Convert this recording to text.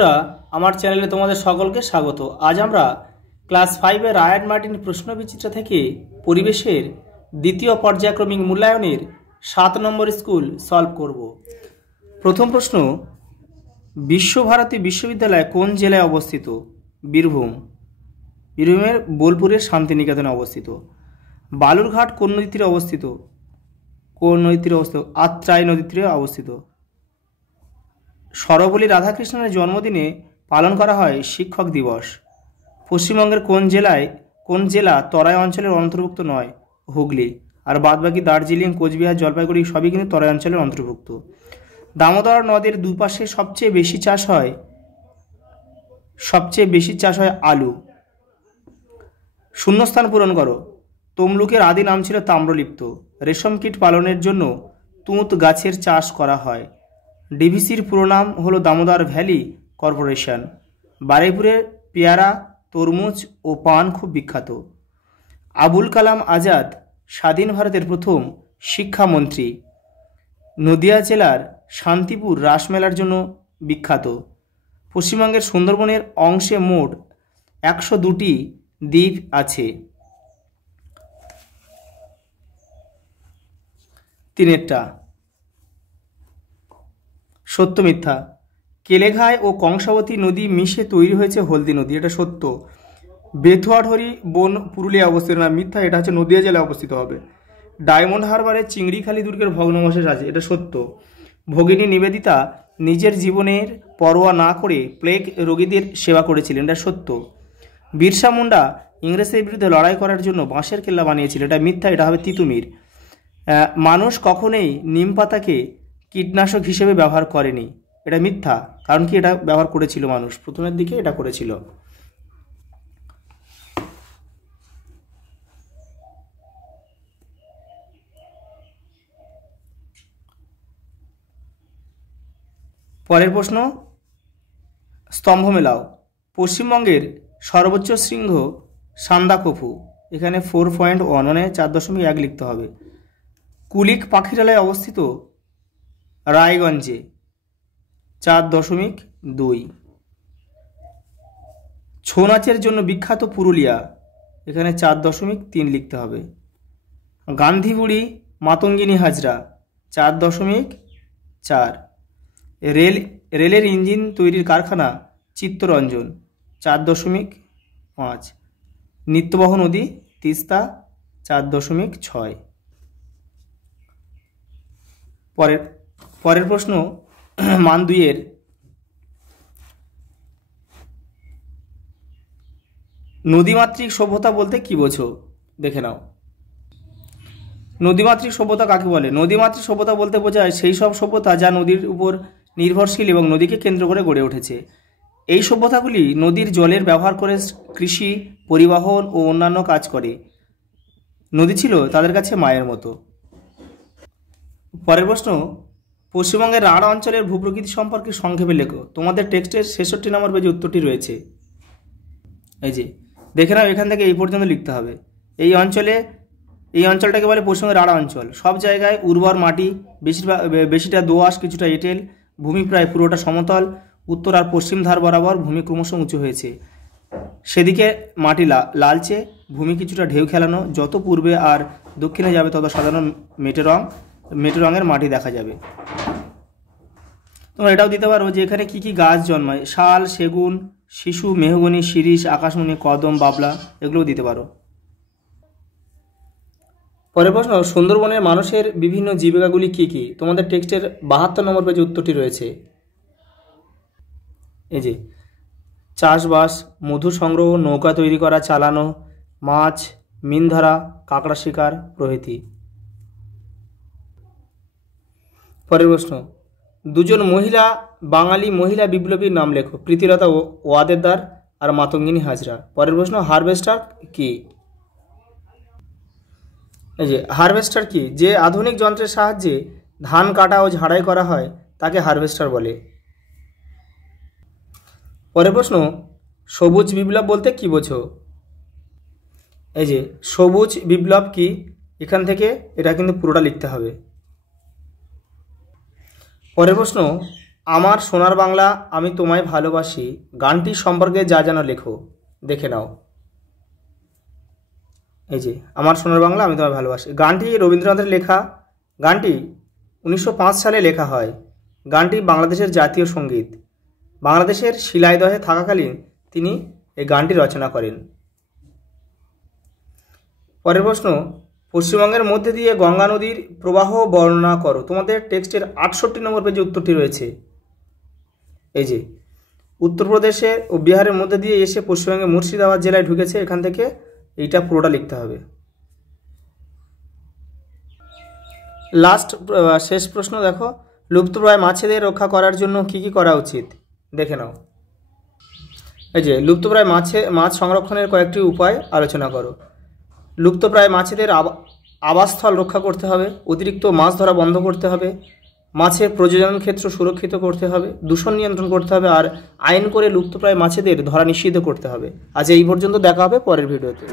বন্ধুরা, আমার চ্যানেলে তোমাদের সকলকে স্বাগত। আজ আমরা ক্লাস 5 এর রায়ান মার্টিন প্রশ্নবিচিত্রা থেকে পরিবেশের দ্বিতীয় পর্যায়ক্রমিক মূল্যায়নের 7 নম্বর স্কুল সলভ করব। প্রথম প্রশ্ন, বিশ্বভারতী বিশ্ববিদ্যালয় কোন জেলায় অবস্থিত? বীরভূম। বীরভূমের বোলপুরের শান্তিনিকেতনে অবস্থিত। বালুরঘাট কোন নদীর তীরে অবস্থিত? কোন নদীর তীরে অবস্থিত? আত্রাই নদীর তীরে অবস্থিত। সর্বপল্লী রাধাকৃষ্ণনের জন্মদিনে পালন করা হয় শিক্ষক দিবস। পশ্চিমবঙ্গের কোন জেলা তরাই অঞ্চলের অন্তর্ভুক্ত নয়? হুগলি। আর বাদবাকি দার্জিলিং, কোচবিহার, জলপাইগুড়ি সবই কিন্তু তরাই অঞ্চলের অন্তর্ভুক্ত। দামোদর নদের দুপাশে সবচেয়ে বেশি চাষ হয় আলু। শূন্যস্থান পূরণ করো। তমলুকের আদি নাম ছিল তাম্রলিপ্ত। রেশম কীট পালনের জন্য তুঁত গাছের চাষ করা হয়। ডিভিসির পুরো নাম হলো দামোদর ভ্যালি কর্পোরেশন। বারুইপুরের পেয়ারা, তরমুজ ও পান খুব বিখ্যাত। আবুল কালাম আজাদ স্বাধীন ভারতের প্রথম শিক্ষামন্ত্রী। নদিয়া জেলার শান্তিপুর রাসমেলার জন্য বিখ্যাত। পশ্চিমবঙ্গের সুন্দরবনের অংশে মোট 102টি দ্বীপ আছে। তিনেরটা সত্য মিথ্যা? কেলেঘাই ও কংসাবতী নদী মিশে তৈরি হয়েছে হলদি নদী, এটা সত্য। বেথুয়াঢরি বন পুরুলিয়া অবস্থিত, না মিথ্যা, এটা হচ্ছে নদিয়া জেলায় অবস্থিত হবে। ডায়মন্ড হারবারে চিংড়িখালি দুর্গের ভগ্নাবশেষ আছে, এটা সত্য। ভগিনী নিবেদিতা নিজের জীবনের পরোয়া না করে প্লেগ রোগীদের সেবা করেছিলেন, এটা সত্য। বিরসা মুন্ডা ইংরেজদের বিরুদ্ধে লড়াই করার জন্য বাঁশের কেল্লা বানিয়েছিল, এটা মিথ্যা, এটা হবে তিতুমির। মানুষ কখনোই নিম পাতাকে কীটনাশক হিসেবে ব্যবহার করেনি, এটা মিথ্যা। কারণ কি, এটা ব্যবহার করেছিল মানুষ, প্রথমের দিকে এটা করেছিল। পরের প্রশ্ন, স্তম্ভ মেলাও। পশ্চিমবঙ্গের সর্বোচ্চ শৃঙ্গ সান্দাকফু, এখানে 4.1 মানে 4.1 লিখতে হবে। কুলিক পাখিরালয় অবস্থিত রায়গঞ্জে, 4.2। ছৌ নাচের জন্য বিখ্যাত পুরুলিয়া, এখানে 4.3 লিখতে হবে। গান্ধীবুড়ি মাতঙ্গিনী হাজরা, 4.4। রেলের ইঞ্জিন তৈরির কারখানা চিত্তরঞ্জন, 4.5। নিত্যবহ নদী তিস্তা, 4.6। পরের প্রশ্ন, মান 2-এর। নদীমাতৃক সভ্যতা বলতে কি বোঝো? দেখে নাও। নদীমাতৃক সভ্যতা কাকে বলে? নদীমাতৃক সভ্যতা বলতে বোঝায় সেই সব সভ্যতা যা নদীর উপর নির্ভরশীল এবং নদীকে কেন্দ্র করে গড়ে উঠেছে। এই সভ্যতাগুলি নদীর জলের ব্যবহার করে কৃষি, পরিবহন ও অন্যান্য কাজ করে। নদী ছিল তাদের কাছে মায়ের মতো। পরের প্রশ্ন, পশ্চিমবঙ্গের রাঢ় অঞ্চলের ভূপ্রকৃতি সম্পর্কে সংক্ষেপে লেখো। তোমাদের টেক্সটের 66 নম্বর পেজে উত্তরটি রয়েছে। এই যে দেখে নাও, এখান থেকে এই পর্যন্ত লিখতে হবে। এই অঞ্চলটাকে বলে পশ্চিমবঙ্গের রাঢ় অঞ্চল। সব জায়গায় উর্বর মাটি, বেশিটা দোআঁশ, কিছুটা এঁটেল। ভূমি প্রায় পুরোটা সমতল। উত্তর আর পশ্চিম ধার বরাবর ভূমি ক্রমশ উঁচু হয়েছে। সেদিকে মাটি লালচে, ভূমি কিছুটা ঢেউ খেলানো। যত পূর্বে আর দক্ষিণে যাবে তত সাধারণ মেটে রঙের মাটি দেখা যাবে। তোমরা এটাও দিতে পারো যে এখানে কি কি গাছ জন্মায়। শাল, সেগুন, শিশু, মেহগনি, শিরীষ, আকাশমণি, কদম, বাবলা, এগুলোও দিতে পারো। পরের প্রশ্ন, সুন্দরবনের মানুষের বিভিন্ন জীবিকাগুলি কি কি? তোমাদের টেক্সটের 72 নম্বর পেজে উত্তরটি রয়েছে। এই যে চাষবাস, মধু সংগ্রহ, নৌকা তৈরি করা, চালানো, মাছ, মিন ধরা, কাঁকড়া শিকার প্রভৃতি। পরের প্রশ্ন, দুজন বাঙালি মহিলা বিপ্লবীর নাম লেখো। প্রীতিলতা ওয়াদেদার আর মাতঙ্গিনী হাজরা। পরের প্রশ্ন, হারভেস্টার কি? এই যে হারভেস্টার কি? যে আধুনিক যন্ত্রের সাহায্যে ধান কাটা ও ঝাড়াই করা হয় তাকে হারভেস্টার বলে। পরের প্রশ্ন, সবুজ বিপ্লব বলতে কি বোঝো? এই যে সবুজ বিপ্লব কি, এখান থেকে এটা কিন্তু পুরোটা লিখতে হবে। পরের প্রশ্ন, আমার সোনার বাংলা আমি তোমায় ভালোবাসি গানটি সম্পর্কে যা জানো লেখো। দেখে নাও, এই যে আমার সোনার বাংলা আমি তোমায় ভালোবাসি। গানটি রবীন্দ্রনাথের লেখা। গানটি 1905 সালে লেখা হয়। গানটি বাংলাদেশের জাতীয় সঙ্গীত। বাংলাদেশের শিলাইদহে থাকাকালীন তিনি এই গানটি রচনা করেন। পরের প্রশ্ন, পশ্চিমবঙ্গের মধ্যে দিয়ে গঙ্গা নদীর প্রবাহ বর্ণনা করো। তোমাদের টেক্সটের 68 নম্বর পেজে উত্তরটি রয়েছে। এই যে উত্তরপ্রদেশে ও বিহারের মধ্যে দিয়ে এসে পশ্চিমবঙ্গে মুর্শিদাবাদ জেলায় ঢুকেছে। এখান থেকে এইটা পুরোটা লিখতে হবে। শেষ প্রশ্ন দেখো, লুপ্তপ্রায় মাছেদের রক্ষা করার জন্য কি কি করা উচিত? দেখে নাও, এই যে লুপ্তপ্রায় মাছ সংরক্ষণের কয়েকটি উপায় আলোচনা করো। লুপ্তপ্রায় মাছেদের আবাসস্থল রক্ষা করতে হবে, অতিরিক্ত মাছ ধরা বন্ধ করতে হবে, মাছের প্রজনন ক্ষেত্র সুরক্ষিত করতে হবে, দূষণ নিয়ন্ত্রণ করতে হবে, আর আইন করে লুপ্তপ্রায় মাছেদের ধরা নিষিদ্ধ করতে হবে। আজ এই পর্যন্ত, দেখা হবে পরের ভিডিওতে।